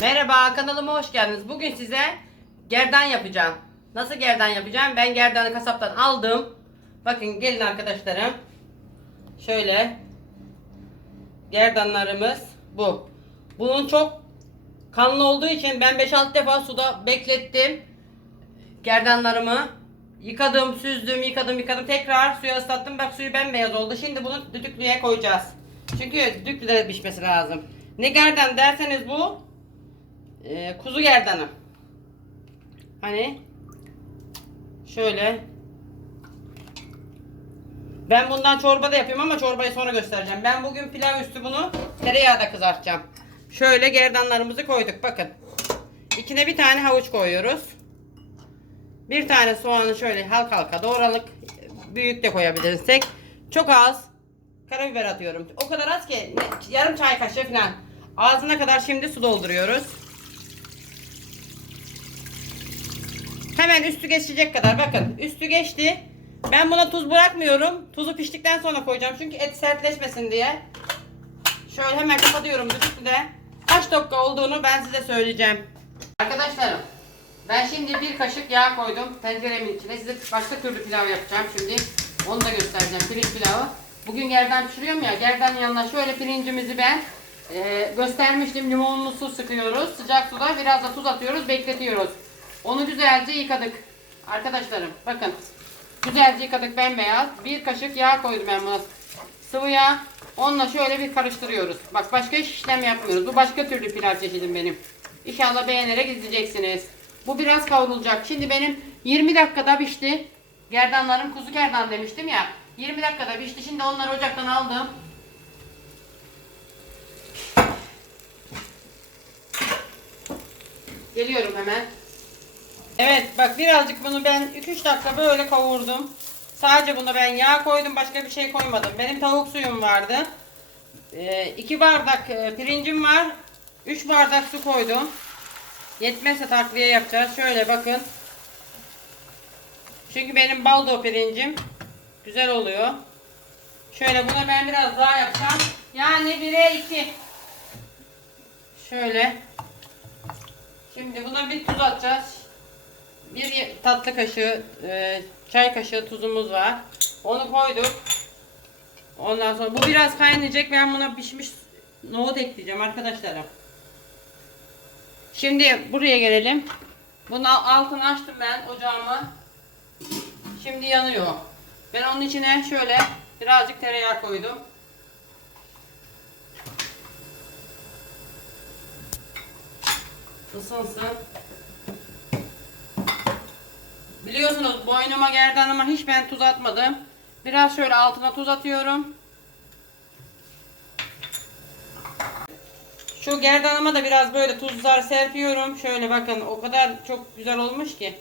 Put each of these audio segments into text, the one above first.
Merhaba kanalıma hoş geldiniz. Bugün size gerdan yapacağım. Nasıl gerdan yapacağım? Ben gerdanı kasaptan aldım. Bakın gelin arkadaşlarım. Şöyle. Gerdanlarımız bu. Bunun çok kanlı olduğu için ben 5-6 defa suda beklettim. Gerdanlarımı yıkadım, süzdüm, yıkadım, yıkadım. Tekrar suya ıslattım. Bak suyu bembeyaz oldu. Şimdi bunu düdüklüye koyacağız. Çünkü düdüklüde pişmesi lazım. Ne gerdan derseniz bu ee, kuzu gerdanı. Hani şöyle ben bundan çorba da yapıyorum ama çorbayı sonra göstereceğim. Ben bugün pilav üstü bunu tereyağda kızartacağım. Şöyle gerdanlarımızı koyduk bakın. İçine bir tane havuç koyuyoruz. Bir tane soğanı şöyle halka halka doğralık büyük de koyabilirsek. Çok az karabiber atıyorum. O kadar az ki yarım çay kaşığı falan. Ağzına kadar şimdi su dolduruyoruz. Hemen üstü geçecek kadar bakın. Üstü geçti. Ben buna tuz bırakmıyorum. Tuzu piştikten sonra koyacağım. Çünkü et sertleşmesin diye. Şöyle hemen kapatıyorum düdüklüde. Kaç dakika olduğunu ben size söyleyeceğim. Arkadaşlarım ben şimdi bir kaşık yağ koydum tenceremin içine. Size başka türlü pilav yapacağım şimdi. Onu da göstereceğim. Pirinç pilavı. Bugün gerdan pişiriyorum ya. Gerdanın yanına şöyle pirincimizi ben e, göstermiştim. Limonlu su sıkıyoruz. Sıcak suda biraz da tuz atıyoruz. Bekletiyoruz. Onu güzelce yıkadık. Arkadaşlarım bakın. Güzelce yıkadık bembeyaz. Bir kaşık yağ koydum ben buna. Sıvı yağ. Onunla şöyle bir karıştırıyoruz. Bak başka işlem yapmıyoruz. Bu başka türlü pilav çeşidim benim. İnşallah beğenerek izleyeceksiniz. Bu biraz kavrulacak. Şimdi benim 20 dakikada pişti. Gerdanlarım kuzu gerdan demiştim ya. 20 dakikada pişti. Şimdi onları ocaktan aldım. Geliyorum hemen. Evet bak birazcık bunu ben 2-3 dakika böyle kavurdum. Sadece buna ben yağ koydum başka bir şey koymadım. Benim tavuk suyum vardı. 2 bardak e, pirincim var. 3 bardak su koydum. Yetmezse takviye yapacağız. Şöyle bakın. Çünkü benim baldo pirincim güzel oluyor. Şöyle buna ben biraz daha yapacağım. Yani 1'e 2. Şöyle. Şimdi buna bir tuz atacağız. Bir tatlı kaşığı, e, çay kaşığı tuzumuz var. Onu koyduk. Ondan sonra bu biraz kaynayacak. Ben buna pişmiş nohut ekleyeceğim arkadaşlarım. Şimdi buraya gelelim. Bunun al- altını açtım ben ocağımı. Şimdi yanıyor. Ben onun içine şöyle birazcık tereyağı koydum. Isınsın. Biliyorsunuz boynuma gerdanıma hiç ben tuz atmadım. Biraz şöyle altına tuz atıyorum. Şu gerdanıma da biraz böyle tuzlar serpiyorum. Şöyle bakın o kadar çok güzel olmuş ki.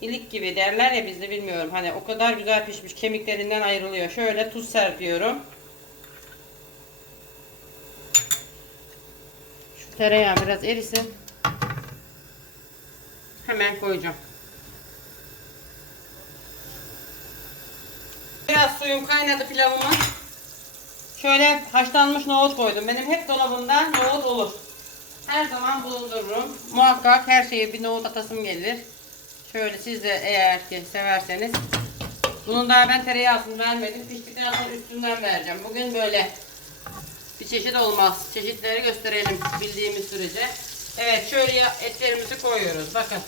İlik gibi derler ya bizde bilmiyorum. Hani o kadar güzel pişmiş kemiklerinden ayrılıyor. Şöyle tuz serpiyorum. Şu tereyağı biraz erisin. Hemen koyacağım. Biraz suyum kaynadı pilavıma. Şöyle haşlanmış nohut koydum. Benim hep dolabımda nohut olur. Her zaman bulundururum. Muhakkak her şeye bir nohut atasım gelir. Şöyle siz de eğer ki severseniz. Bunun daha ben tereyağısını vermedim. Piştikten sonra üstünden vereceğim. Bugün böyle bir çeşit olmaz. Çeşitleri gösterelim bildiğimiz sürece. Evet şöyle etlerimizi koyuyoruz. Bakın.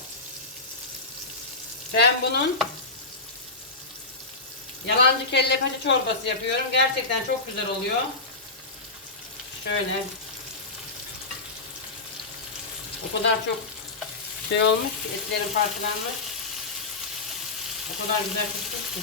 Ben bunun Yalancı kelle paça çorbası yapıyorum. Gerçekten çok güzel oluyor. Şöyle. O kadar çok şey olmuş ki etlerim parçalanmış. O kadar güzel pişmiş ki.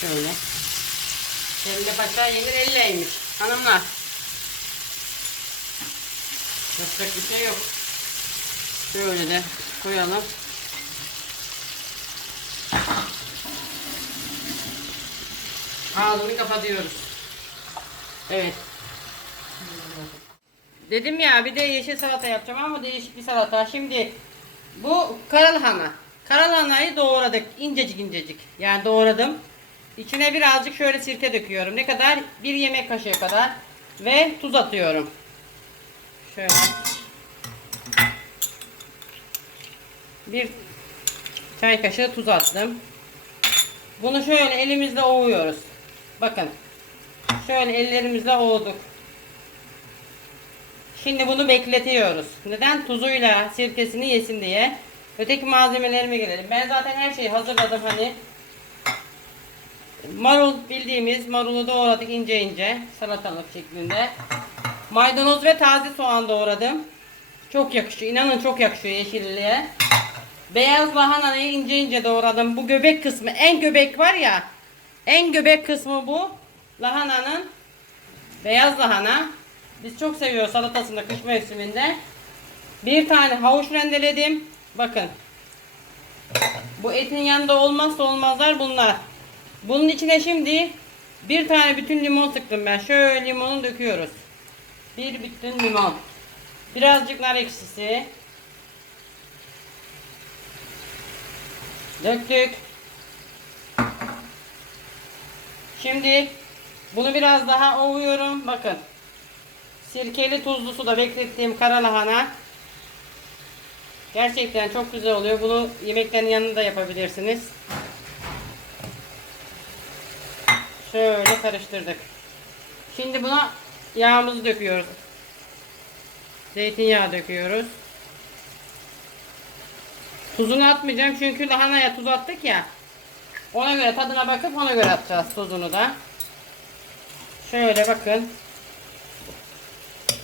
Şöyle. Kelle paça yenir elleymiş. Hanımlar. Yapacak bir şey yok. Şöyle de koyalım. Ağzını kapatıyoruz. Evet. Dedim ya bir de yeşil salata yapacağım ama değişik bir salata. Şimdi Bu karalahana. Karalahanayı doğradık. incecik incecik. Yani doğradım. İçine birazcık şöyle sirke döküyorum. Ne kadar? Bir yemek kaşığı kadar. Ve tuz atıyorum. Şöyle. Bir çay kaşığı tuz attım. Bunu şöyle elimizle ovuyoruz. Bakın. Şöyle ellerimizle ovduk. Şimdi bunu bekletiyoruz. Neden? Tuzuyla sirkesini yesin diye. Öteki malzemelerime gelelim. Ben zaten her şeyi hazırladım hani. Marul bildiğimiz marulu doğradık ince ince salatalık şeklinde. Maydanoz ve taze soğan doğradım. Çok yakışıyor. İnanın çok yakışıyor yeşilliğe. Beyaz lahanayı ince ince doğradım. Bu göbek kısmı en göbek var ya. En göbek kısmı bu. Lahananın beyaz lahana. Biz çok seviyoruz salatasında kış mevsiminde. Bir tane havuç rendeledim. Bakın. Bu etin yanında olmazsa olmazlar bunlar. Bunun içine şimdi bir tane bütün limon sıktım ben. Şöyle limonu döküyoruz. Bir bütün limon. Birazcık nar ekşisi. Döktük. Şimdi bunu biraz daha ovuyorum. Bakın. Sirkeli tuzlu suda beklettiğim kara lahana. Gerçekten çok güzel oluyor. Bunu yemeklerin yanında da yapabilirsiniz. Şöyle karıştırdık. Şimdi buna yağımızı döküyoruz. Zeytinyağı döküyoruz. Tuzunu atmayacağım çünkü lahanaya tuz attık ya. Ona göre tadına bakıp ona göre atacağız tuzunu da. Şöyle bakın.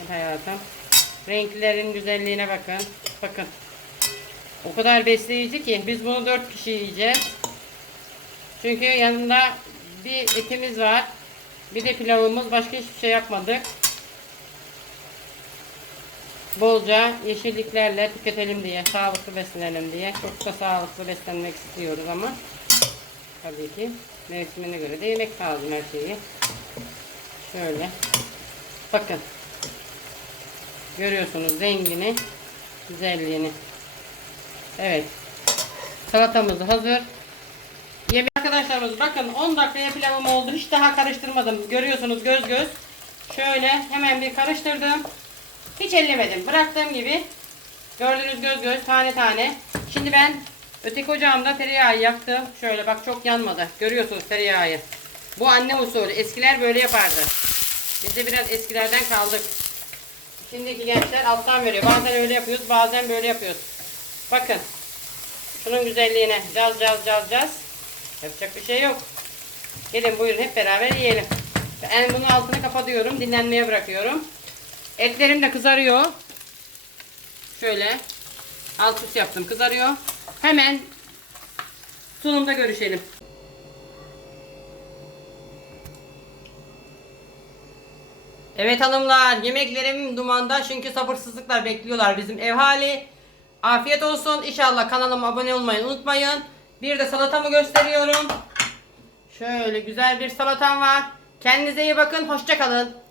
Hayatım. Renklerin güzelliğine bakın. Bakın. O kadar besleyici ki biz bunu 4 kişi yiyeceğiz. Çünkü yanında bir etimiz var. Bir de pilavımız. Başka hiçbir şey yapmadık. Bolca yeşilliklerle tüketelim diye, sağlıklı beslenelim diye. Çok da sağlıklı beslenmek istiyoruz ama tabii ki mevsimine göre de yemek lazım her şeyi. Şöyle. Bakın. Görüyorsunuz rengini, güzelliğini. Evet. Salatamız hazır. Arkadaşlarımız bakın 10 dakikaya pilavım oldu. Hiç daha karıştırmadım. Görüyorsunuz göz göz. Şöyle hemen bir karıştırdım. Hiç ellemedim. Bıraktığım gibi gördüğünüz göz göz tane tane. Şimdi ben öteki ocağımda tereyağı yaktım. Şöyle bak çok yanmadı. Görüyorsunuz tereyağı. Bu anne usulü. Eskiler böyle yapardı. Biz de biraz eskilerden kaldık. Şimdiki gençler alttan veriyor. Bazen öyle yapıyoruz, bazen böyle yapıyoruz. Bakın. Şunun güzelliğine caz caz caz caz. Yapacak bir şey yok. Gelin buyurun hep beraber yiyelim. Ben bunun altını kapatıyorum. Dinlenmeye bırakıyorum. Etlerim de kızarıyor. Şöyle. Alt üst yaptım. Kızarıyor. Hemen sunumda görüşelim. Evet hanımlar yemeklerim dumanda çünkü sabırsızlıklar bekliyorlar bizim ev hali. Afiyet olsun. İnşallah kanalıma abone olmayı unutmayın. Bir de salatamı gösteriyorum. Şöyle güzel bir salatam var. Kendinize iyi bakın. Hoşça kalın.